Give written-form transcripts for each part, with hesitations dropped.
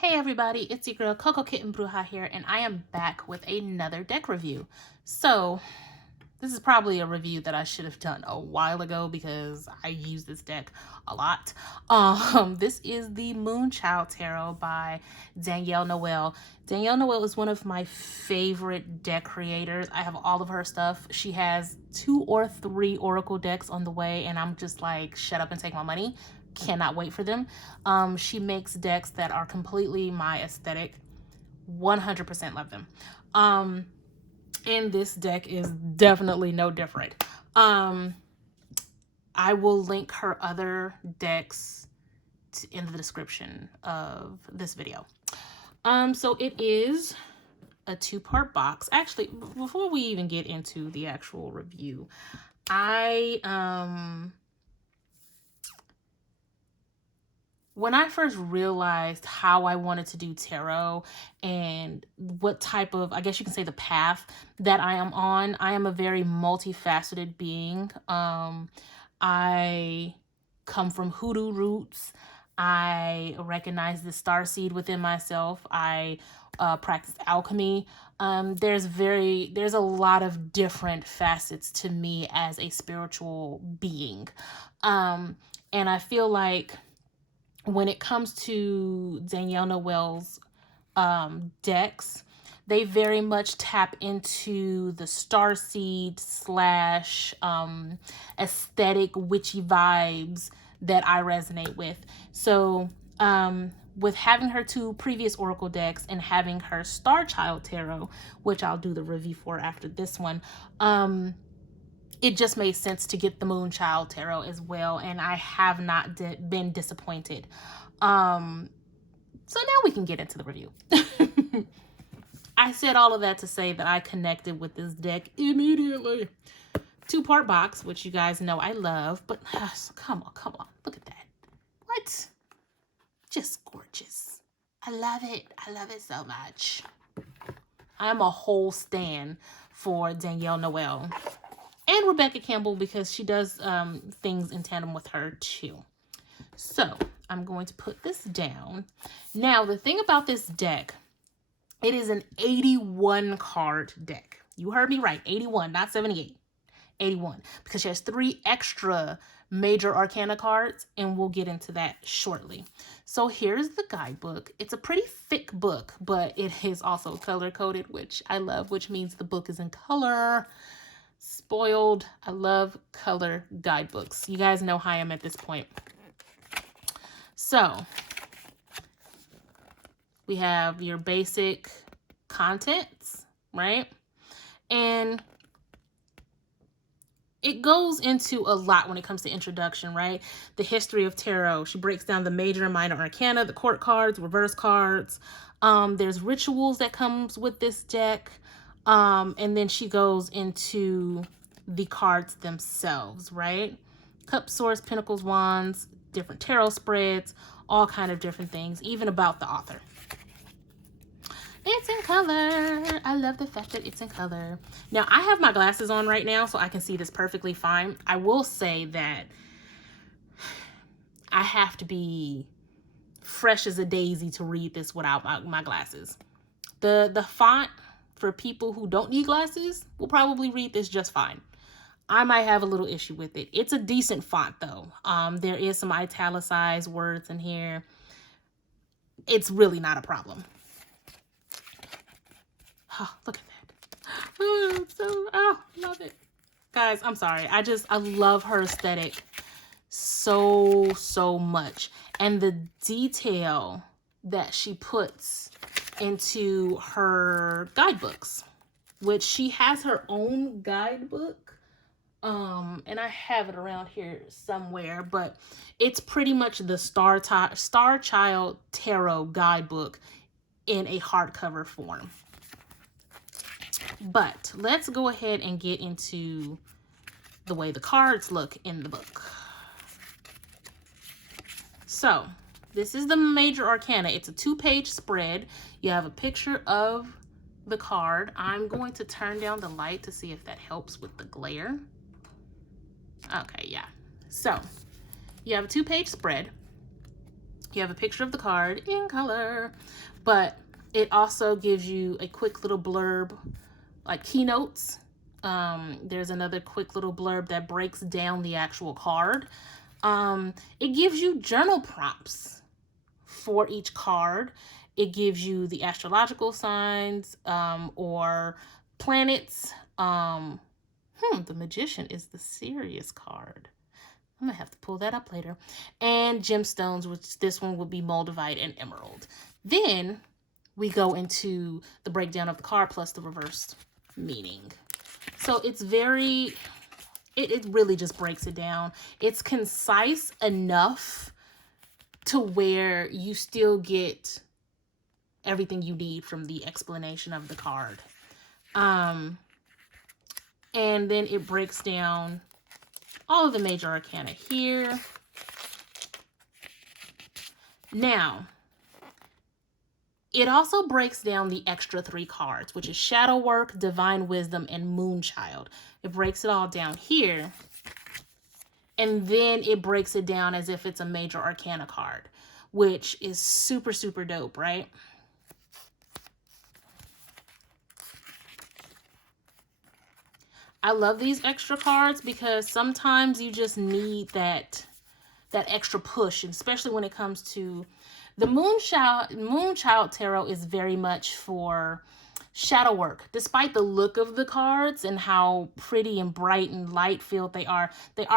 Hey everybody, it's your girl Coco Kitten Bruja here, and I am back with another deck review. So, this is probably a review that I should have done a while ago because I use this deck a lot. This is the Moonchild Tarot by Danielle Noel. Danielle Noel is one of my favorite deck creators. I have all of her stuff. She has 2 or 3 Oracle decks on the way, and I'm just like, shut up and take my money. Cannot wait for them. She makes decks that are completely my aesthetic. 100% love them. And this deck is definitely no different. I will link her other decks in the description of this video. So it is a 2-part box. Actually, before we even get into the actual review, when I first realized how I wanted to do tarot and what type of, I guess you can say, the path that I am on, I am a very multifaceted being. I come from hoodoo roots. I recognize the starseed within myself. I practice alchemy. There's a lot of different facets to me as a spiritual being. And I feel like when it comes to Danielle Noel's decks, they very much tap into the starseed slash aesthetic witchy vibes that I resonate with. So with having her 2 previous Oracle decks and having her Star Child Tarot, which I'll do the review for after this one, it just made sense to get the Moonchild Tarot as well, and I have not been disappointed. So now we can get into the review. I said all of that to say that I connected with this deck immediately. 2-part box, which you guys know I love, but come on, look at that. What? Just gorgeous. I love it so much. I'm a whole stan for Danielle Noel. And Rebecca Campbell, because she does things in tandem with her too. So I'm going to put this down. Now, the thing about this deck, it is an 81 card deck. You heard me right, 81, not 78. 81, because she has 3 extra major arcana cards, and we'll get into that shortly. So here's the guidebook. It's a pretty thick book, but it is also color coded, which I love, which means the book is in color. Spoiled. I love color guidebooks. You guys know how I am at this point. So we have your basic contents, right? And it goes into a lot when it comes to introduction, right? The history of tarot. She breaks down the major and minor arcana, the court cards, reverse cards. There's rituals that comes with this deck. And then she goes into the cards themselves, right? Cups, swords, pentacles, wands, different tarot spreads, all kind of different things, even about the author. It's in color. I love the fact that it's in color. Now, I have my glasses on right now, so I can see this perfectly fine. I will say that I have to be fresh as a daisy to read this without my glasses. The font, for people who don't need glasses, will probably read this just fine. I might have a little issue with it. It's a decent font, though. There is some italicized words in here. It's really not a problem. Oh, look at that. Love it. Guys, I'm sorry. I love her aesthetic so much. And the detail that she puts into her guidebooks, which she has her own guidebook. And I have it around here somewhere, but it's pretty much the Star Child Tarot guidebook in a hardcover form. But let's go ahead and get into the way the cards look in the book. So this is the major arcana. It's a 2-page spread. You have a picture of the card. I'm going to turn down the light to see if that helps with the glare. Okay, yeah. So you have a 2-page spread. You have a picture of the card in color, but it also gives you a quick little blurb, like keynotes. There's another quick little blurb that breaks down the actual card. It gives you journal prompts for each card. It gives you the astrological signs, or planets. The Magician is the serious card. I'm gonna have to pull that up later. And gemstones, which this one would be moldavite and emerald. Then we go into the breakdown of the card plus the reversed meaning. So it's very, it really just breaks it down. It's concise enough to where you still get everything you need from the explanation of the card. And then it breaks down all of the major arcana here. Now, it also breaks down the extra 3 cards, which is Shadow Work, Divine Wisdom, and Moonchild. It breaks it all down here. And then it breaks it down as if it's a major arcana card, which is super, super dope, right? I love these extra cards because sometimes you just need that extra push, especially when it comes to the Moonchild Tarot is very much for shadow work. Despite the look of the cards and how pretty and bright and light filled they are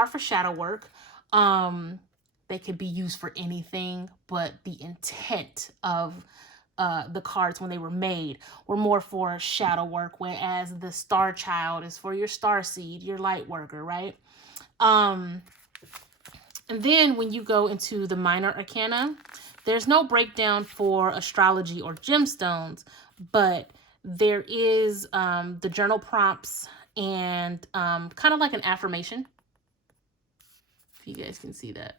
for shadow work. They could be used for anything, but the intent of the cards when they were made were more for shadow work, whereas the Star Child is for your star seed, your light worker, right? And then when you go into the minor arcana, there's no breakdown for astrology or gemstones, but there is the journal prompts and kind of like an affirmation. If you guys can see that.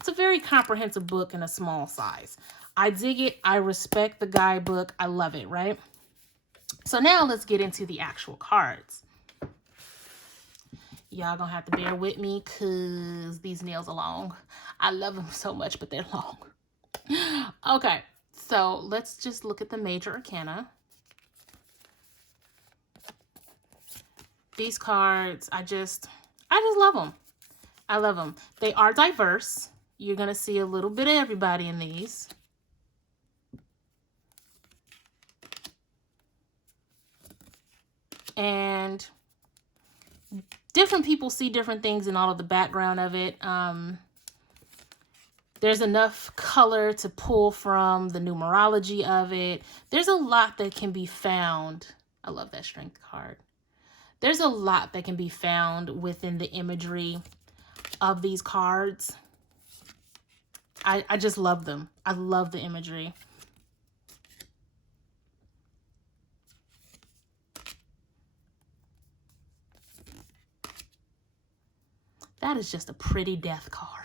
It's a very comprehensive book in a small size. I dig it. I respect the guidebook. I love it, right? So now let's get into the actual cards. Y'all gonna have to bear with me because these nails are long. I love them so much, but they're long. Okay, so let's just look at the major arcana. These cards, I just love them. I love them. They are diverse. You're going to see a little bit of everybody in these. And different people see different things in all of the background of it. There's enough color to pull from the numerology of it. There's a lot that can be found. I love that strength card. There's a lot that can be found within the imagery of these cards. I just love them. I love the imagery. That is just a pretty death card.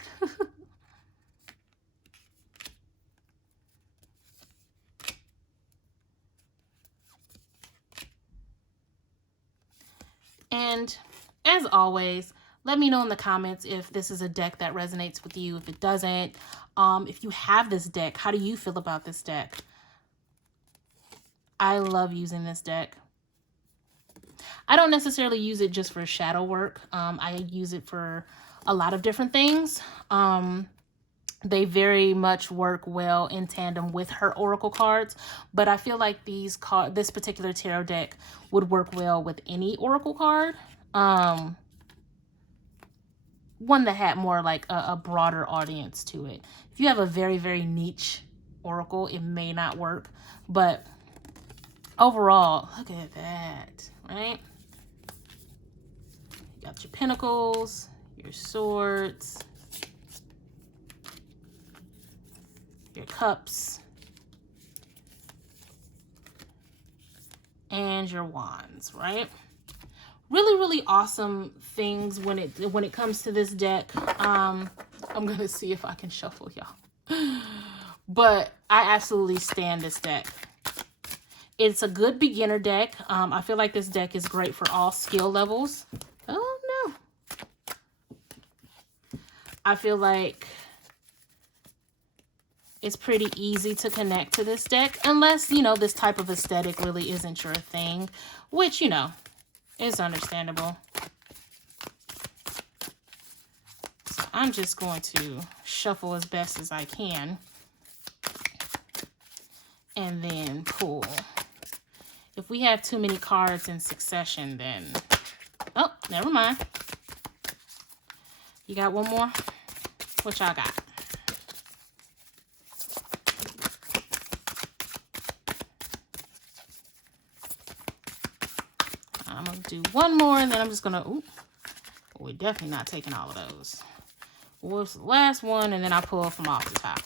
And as always, let me know in the comments if this is a deck that resonates with you, if it doesn't. If you have this deck, how do you feel about this deck? I love using this deck. I don't necessarily use it just for shadow work. I use it for a lot of different things. They very much work well in tandem with her oracle cards, but I feel like this particular tarot deck would work well with any oracle card. One that had more like a broader audience to it. If you have a very, very niche oracle, it may not work, but overall, look at that, right? You got your pentacles, your swords, your cups, and your wands, right? Really, really awesome things when it comes to this deck. I'm gonna see if I can shuffle y'all, but I absolutely stand this deck. It's a good beginner deck. I feel like this deck is great for all skill levels. Oh no! I feel like it's pretty easy to connect to this deck, unless, you know, this type of aesthetic really isn't your thing, which, you know, is understandable. So I'm just going to shuffle as best as I can and then pull. If we have too many cards in succession, then... Oh, never mind. You got one more? What y'all got? I'm going to do one more, and then I'm just going to... Ooh, we're definitely not taking all of those. What's the last one? And then I pull from off the top.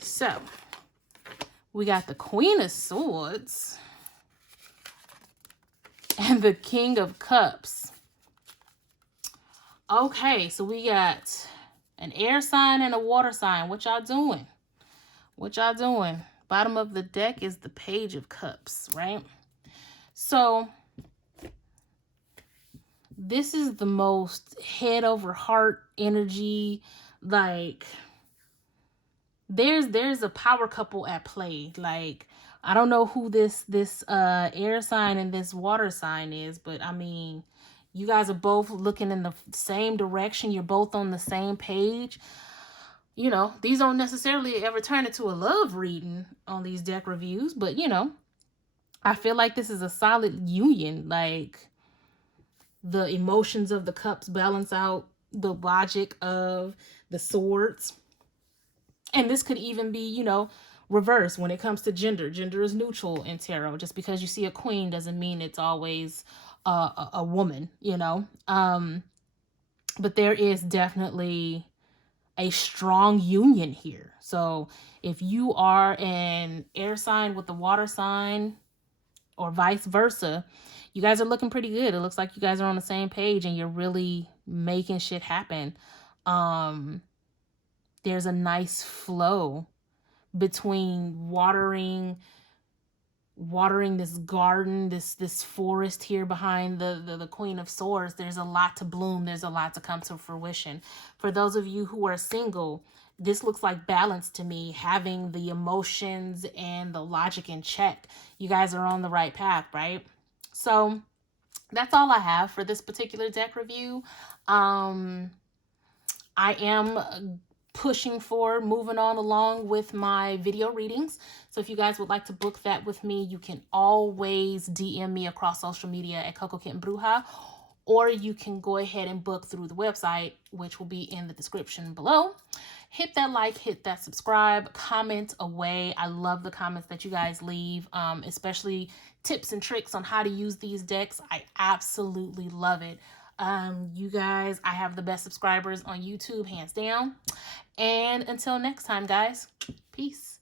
So, we got the Queen of Swords and the King of Cups. Okay, so we got an air sign and a water sign. What y'all doing? What y'all doing? Bottom of the deck is the Page of Cups, right? So, this is the most head over heart energy, like... There's a power couple at play. Like, I don't know who this air sign and this water sign is, but I mean, you guys are both looking in the same direction. You're both on the same page. You know, these don't necessarily ever turn into a love reading on these deck reviews, but you know, I feel like this is a solid union. Like, the emotions of the cups balance out the logic of the swords. And this could even be, you know, reverse when it comes to gender. Gender is neutral in tarot. Just because you see a queen doesn't mean it's always a woman, you know. But there is definitely a strong union here. So if you are an air sign with the water sign or vice versa, you guys are looking pretty good. It looks like you guys are on the same page and you're really making shit happen. There's a nice flow between watering this garden, this forest here behind the Queen of Swords. There's a lot to bloom. There's a lot to come to fruition. For those of you who are single, this looks like balance to me, having the emotions and the logic in check. You guys are on the right path, right? So that's all I have for this particular deck review. I am pushing forward, moving on along with my video readings. So if you guys would like to book that with me, you can always DM me across social media at Coco Kitten Bruja, or you can go ahead and book through the website, which will be in the description below. Hit that like, hit that subscribe, comment away. I love the comments that you guys leave, especially tips and tricks on how to use these decks. I absolutely love it. You guys, I have the best subscribers on YouTube, hands down. And until next time, guys, peace.